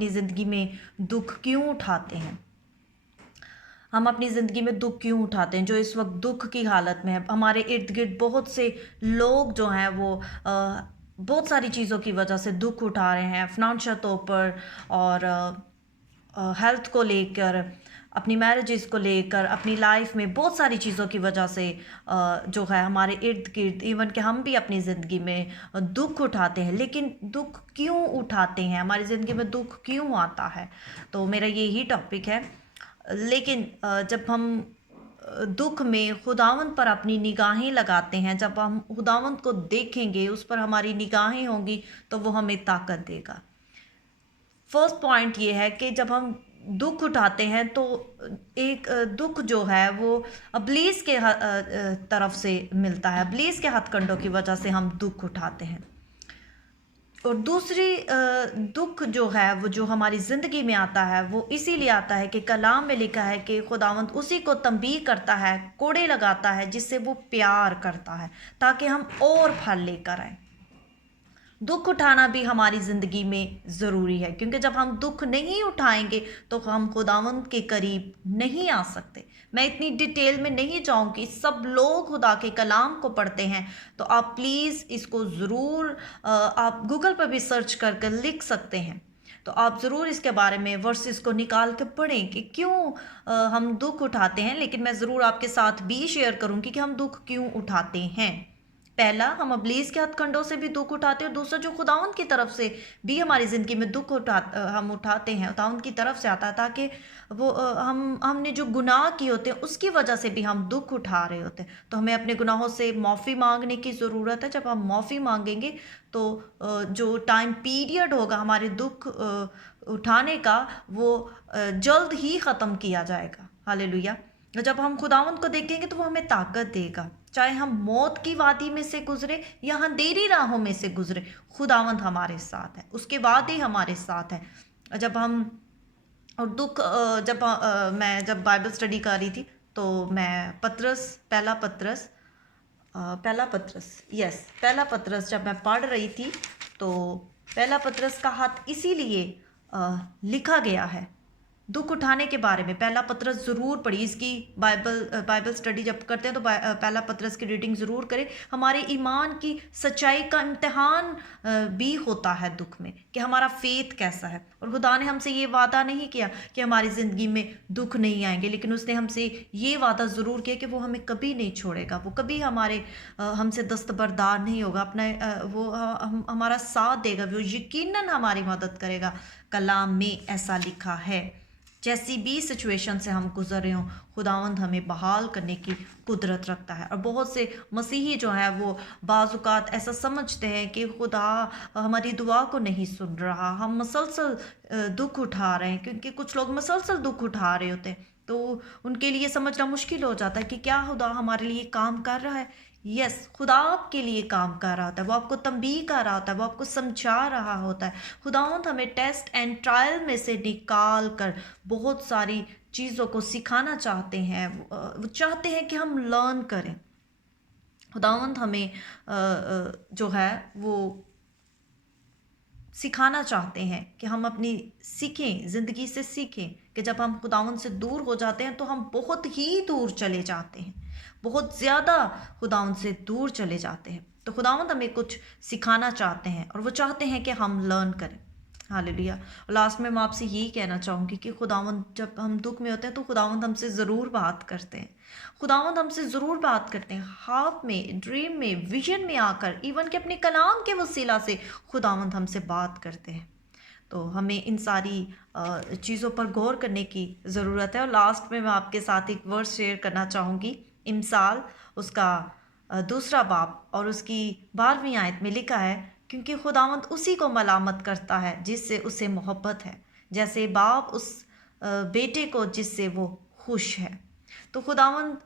अपनी ज़िंदगी में दुख क्यों उठाते हैं। हम अपनी ज़िंदगी में दुख क्यों उठाते हैं। जो इस वक्त दुख की हालत में है, हमारे इर्द गिर्द बहुत से लोग जो हैं वो बहुत सारी चीज़ों की वजह से दुख उठा रहे हैं, फाइनेंशियल तौर पर और हेल्थ को लेकर, अपनी मैरिजेस को लेकर, अपनी लाइफ में बहुत सारी चीज़ों की वजह से जो है हमारे इर्द गिर्द, इवन कि हम भी अपनी ज़िंदगी में दुख उठाते हैं। लेकिन दुख क्यों उठाते हैं, हमारी ज़िंदगी में दुख क्यों आता है, तो मेरा यही टॉपिक है। लेकिन जब हम दुख में खुदावंद पर अपनी निगाहें लगाते हैं, जब हम खुदावंद को देखेंगे, उस पर हमारी निगाहें होंगी, तो वो हमें ताकत देगा। फर्स्ट पॉइंट ये है कि जब हम दुख उठाते हैं तो एक दुख जो है वो इब्लीस के तरफ से मिलता है। इब्लीस के हथकंडों की वजह से हम दुख उठाते हैं। और दूसरी दुख जो है वो जो हमारी ज़िंदगी में आता है वो इसीलिए आता है कि कलाम में लिखा है कि खुदावंद उसी को तंबीह करता है, कोड़े लगाता है जिससे वो प्यार करता है, ताकि हम और फल लेकर आए। दुख उठाना भी हमारी ज़िंदगी में ज़रूरी है, क्योंकि जब हम दुख नहीं उठाएंगे तो हम खुदावंद के करीब नहीं आ सकते। मैं इतनी डिटेल में नहीं जाऊँगी, सब लोग खुदा के कलाम को पढ़ते हैं, तो आप प्लीज़ इसको ज़रूर आप गूगल पर भी सर्च करके लिख सकते हैं। तो आप ज़रूर इसके बारे में वर्सेस को निकाल के पढ़ें कि क्यों हम दुख उठाते हैं। लेकिन मैं ज़रूर आपके साथ भी शेयर करूँगी कि हम दुख क्यों उठाते हैं। पहला, हम इब्लीस के हथकंडों से भी दुख उठाते हैं, और दूसरा जो खुदावंद की तरफ से भी हमारी ज़िंदगी में दुख हम उठाते हैं, खुदावंद की तरफ से आता है, ताकि वो हमने जो गुनाह किए होते हैं उसकी वजह से भी हम दुख उठा रहे होते हैं। तो हमें अपने गुनाहों से माफ़ी मांगने की ज़रूरत है। जब हम माफ़ी मांगेंगे तो जो टाइम पीरियड होगा हमारे दुख उठाने का, वो जल्द ही ख़त्म किया जाएगा। हालेलुया। जब हम खुदावंद को देखेंगे तो वो हमें ताकत देगा, चाहे हम मौत की वादी में से गुजरे या अंधेरी राहों में से गुजरे, खुदावंद हमारे साथ है, उसके वादे हमारे साथ है। जब हम और दुख मैं जब बाइबल स्टडी कर रही थी तो मैं पहला पत्रस जब मैं पढ़ रही थी, तो पहला पत्रस का हाथ इसीलिए लिखा गया है दुख उठाने के बारे में। पहला पत्रस ज़रूर पढ़ी, इसकी बाइबल स्टडी जब करते हैं तो पहला पत्रस की रीडिंग ज़रूर करें। हमारे ईमान की सच्चाई का इम्तिहान भी होता है दुख में, कि हमारा फेथ कैसा है। और खुदा ने हमसे ये वादा नहीं किया कि हमारी ज़िंदगी में दुख नहीं आएंगे, लेकिन उसने हमसे ये वादा ज़रूर किया कि वो हमें कभी नहीं छोड़ेगा, वो कभी हमसे दस्तबरदार नहीं होगा, वो हमारा साथ देगा, वो यकीनन हमारी मदद करेगा। कलाम में ऐसा लिखा है। जैसी भी सिचुएशन से हम गुजर रहे हों, खुदावंद हमें बहाल करने की कुदरत रखता है। और बहुत से मसीही जो है वो बाज़-औक़ात ऐसा समझते हैं कि खुदा हमारी दुआ को नहीं सुन रहा, हम मुसलसल दुख उठा रहे हैं, क्योंकि कुछ लोग मुसलसल दुख उठा रहे होते हैं, तो उनके लिए समझना मुश्किल हो जाता है कि क्या खुदा हमारे लिए काम कर रहा है। यस, खुदा आपके लिए काम कर रहा होता है, वो आपको तंबीह कर रहा होता है, वो आपको समझा रहा होता है। खुदावंद हमें टेस्ट एंड ट्रायल में से निकाल कर बहुत सारी चीज़ों को सिखाना चाहते हैं। वो चाहते हैं कि हम लर्न करें। खुदावंद हमें जो है वो सिखाना चाहते हैं कि हम अपनी सीखें, ज़िंदगी से सीखें कि जब हम खुदावंद से दूर हो जाते हैं तो हम बहुत ही दूर चले जाते हैं, बहुत ज़्यादा खुदावंद से दूर चले जाते हैं। तो खुदावंद हमें कुछ सिखाना चाहते हैं, और वो चाहते हैं कि हम लर्न करें। हालेलुया। और लास्ट में मैं आपसे यही कहना चाहूँगी कि खुदावंद, जब हम दुख में होते हैं तो खुदावंद हमसे ज़रूर बात करते हैं। खुदावंद हमसे ज़रूर बात करते हैं, ख्वाब में, ड्रीम में, विजन में आकर, इवन कि अपने कलाम के वसीला से खुदावंद हमसे बात करते हैं। तो हमें इन सारी चीज़ों पर गौर करने की ज़रूरत है। और लास्ट में मैं आपके साथ एक वर्स शेयर करना चाहूँगी। इमसाल उसका दूसरा बाब और उसकी 12वीं आयत में लिखा है, क्योंकि खुदावंद उसी को मलामत करता है जिससे उसे मोहब्बत है, जैसे बाप उस बेटे को जिससे वो खुश है। तो खुदावंद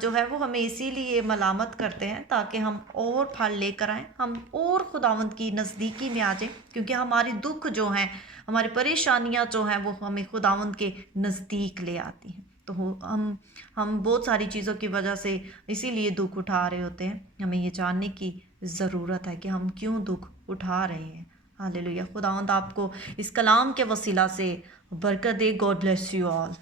जो है वो हमें इसीलिए मलामत करते हैं ताकि हम और फल लेकर आएँ, हम और खुदावंद की नज़दीकी में आ जाएं, क्योंकि हमारे दुख जो हैं, हमारी परेशानियां जो हैं, वो हमें खुदावंद के नज़दीक ले आती हैं। तो हम बहुत सारी चीज़ों की वजह से इसीलिए दुख उठा रहे होते हैं। हमें ये जानने की ज़रूरत है कि हम क्यों दुख उठा रहे हैं। हालेलुया। खुदावंद आपको इस कलाम के वसीला से बरकत दे। God bless you all.